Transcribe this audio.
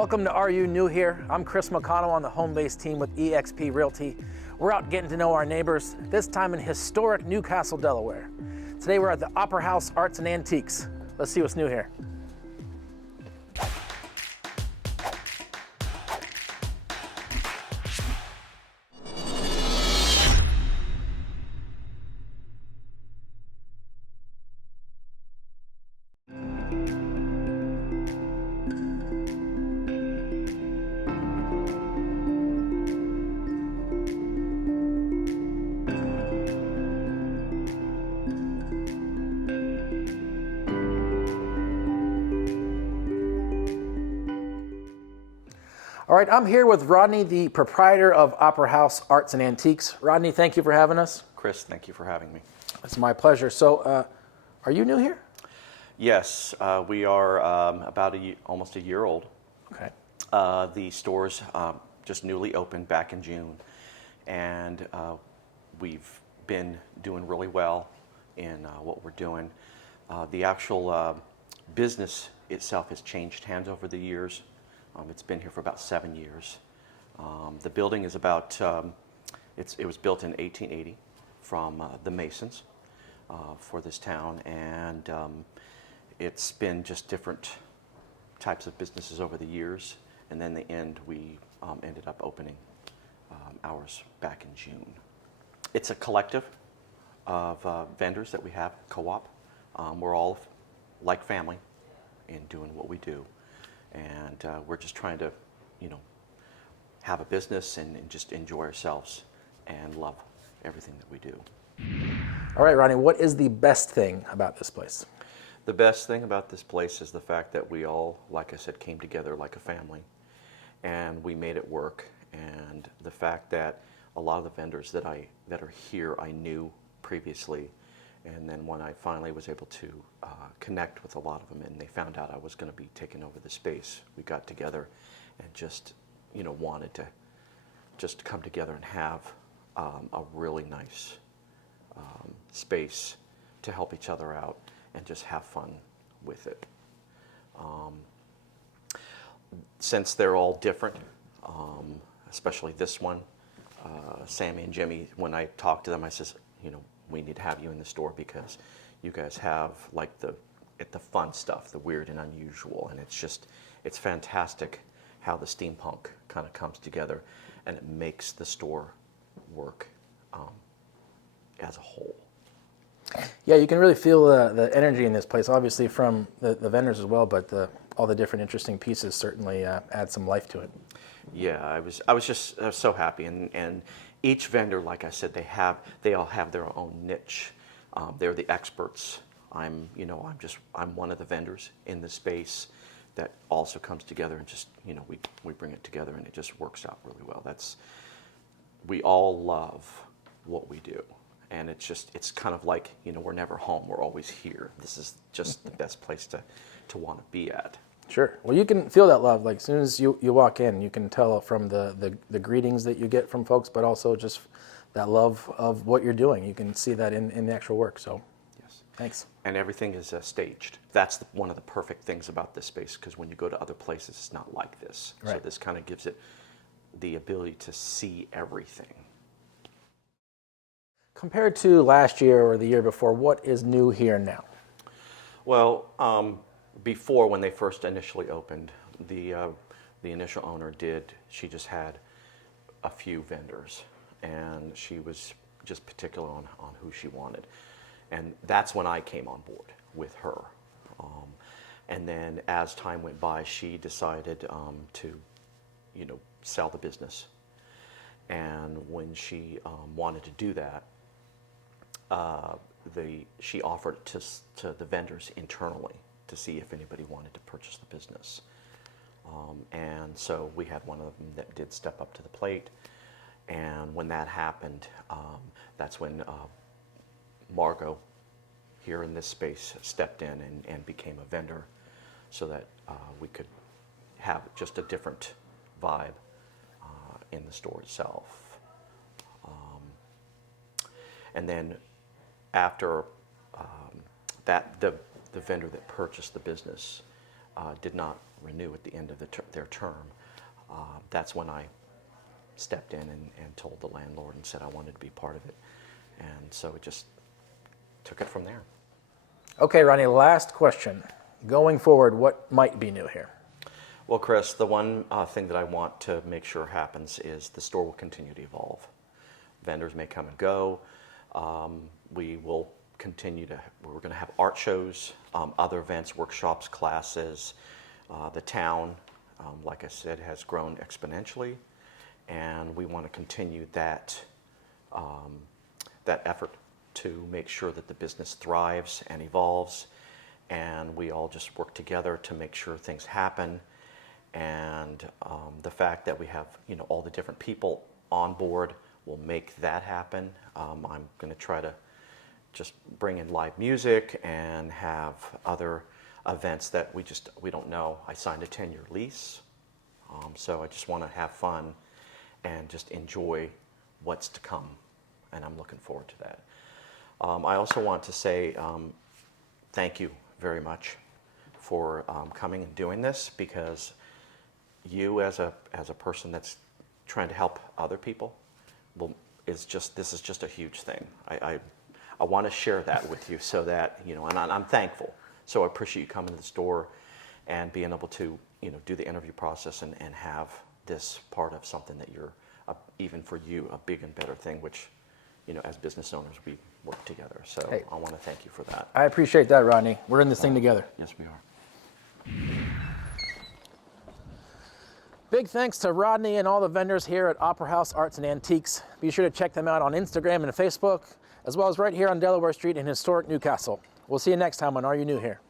Welcome to Are You New Here? I'm Chris McConnell on the home base team with eXp Realty. We're out getting to know our neighbors, this time in historic Newcastle, Delaware. Today we're at the Opera House Arts and Antiques. Let's see what's new here. All right, I'm here with Rodney, the proprietor of Opera House Arts and Antiques. Rodney, thank you for having us. Chris, thank you for having me. It's my pleasure. So, are you new here? Yes, we are almost a year old. Okay. The store's just newly opened back in June, and we've been doing really well in what we're doing. The actual business itself has changed hands over the years. It's been here for about 7 years. The building is about, it was built in 1880 from the Masons for this town, and it's been just different types of businesses over the years, and then in the end we ended up opening ours back in June. It's a collective of vendors that we have, co-op. We're all like family in doing what we do. And we're just trying to, have a business and just enjoy ourselves and love everything that we do. All right, Rodney, what is the best thing about this place? The best thing about this place is the fact that we all, like I said, came together like a family, and we made it work. And the fact that a lot of the vendors that are here I knew previously, and then when I finally was able to connect with a lot of them and they found out I was going to be taking over the space, we got together and just, wanted to just come together and have a really nice space to help each other out and just have fun with it. Since they're all different, especially this one, Sammy and Jimmy, when I talked to them, I says, we need to have you in the store because you guys have like the fun stuff, the weird and unusual, and it's fantastic how the steampunk kind of comes together and it makes the store work as a whole. Yeah, you can really feel the energy in this place, obviously from the vendors as well, but all the different interesting pieces certainly add some life to it. Yeah, I was just so happy, and each vendor, like I said, they all have their own niche. They're the experts. I'm one of the vendors in the space that also comes together and just, we bring it together and it just works out really well. We all love what we do. And it's kind of like, we're never home. We're always here. This is just the best place to want to be at. Sure. Well, you can feel that love. Like as soon as you walk in, you can tell from the greetings that you get from folks, but also just that love of what you're doing. You can see that in the actual work. So, yes. Thanks. And everything is staged. That's one of the perfect things about this space, because when you go to other places, it's not like this. Right. So this kind of gives it the ability to see everything. Compared to last year or the year before, what is new here now? Well, before, when they first initially opened, the initial owner she just had a few vendors, and she was just particular on who she wanted. And that's when I came on board with her. And then as time went by, she decided to, sell the business. And when she wanted to do that, she offered it to the vendors internally to see if anybody wanted to purchase the business. And so we had one of them that did step up to the plate. And when that happened, that's when Margot here in this space stepped in and became a vendor so that we could have just a different vibe in the store itself. And then after that, the vendor that purchased the business did not renew at the end of their term. That's when I stepped in and told the landlord and said I wanted to be part of it. And so it just took it from there. Okay, Ronnie, last question. Going forward, what might be new here? Well, Chris, the one thing that I want to make sure happens is the store will continue to evolve. Vendors may come and go. We will continue to, we're going to have art shows, other events, workshops, classes. The town, like I said, has grown exponentially, and we want to continue that, that effort to make sure that the business thrives and evolves, and we all just work together to make sure things happen. And the fact that we have, you know, all the different people on board will make that happen. I'm going to try to just bring in live music and have other events that we don't know. I signed a 10-year lease, so I just want to have fun and just enjoy what's to come, and I'm looking forward to that. I also want to say thank you very much for coming and doing this, because you as a person that's trying to help other people, this is just a huge thing. I want to share that with you, so that, you know, and I'm thankful. So I appreciate you coming to the store and being able to, you know, do the interview process and have this part of something that you're, even for you, a big and better thing, which, you know, as business owners, we work together. So hey, I want to thank you for that. I appreciate that, Rodney. We're in this thing together. Yes, we are. Big thanks to Rodney and all the vendors here at Opera House Arts and Antiques. Be sure to check them out on Instagram and Facebook, as well as right here on Delaware Street in historic Newcastle. We'll see you next time on Are You New Here?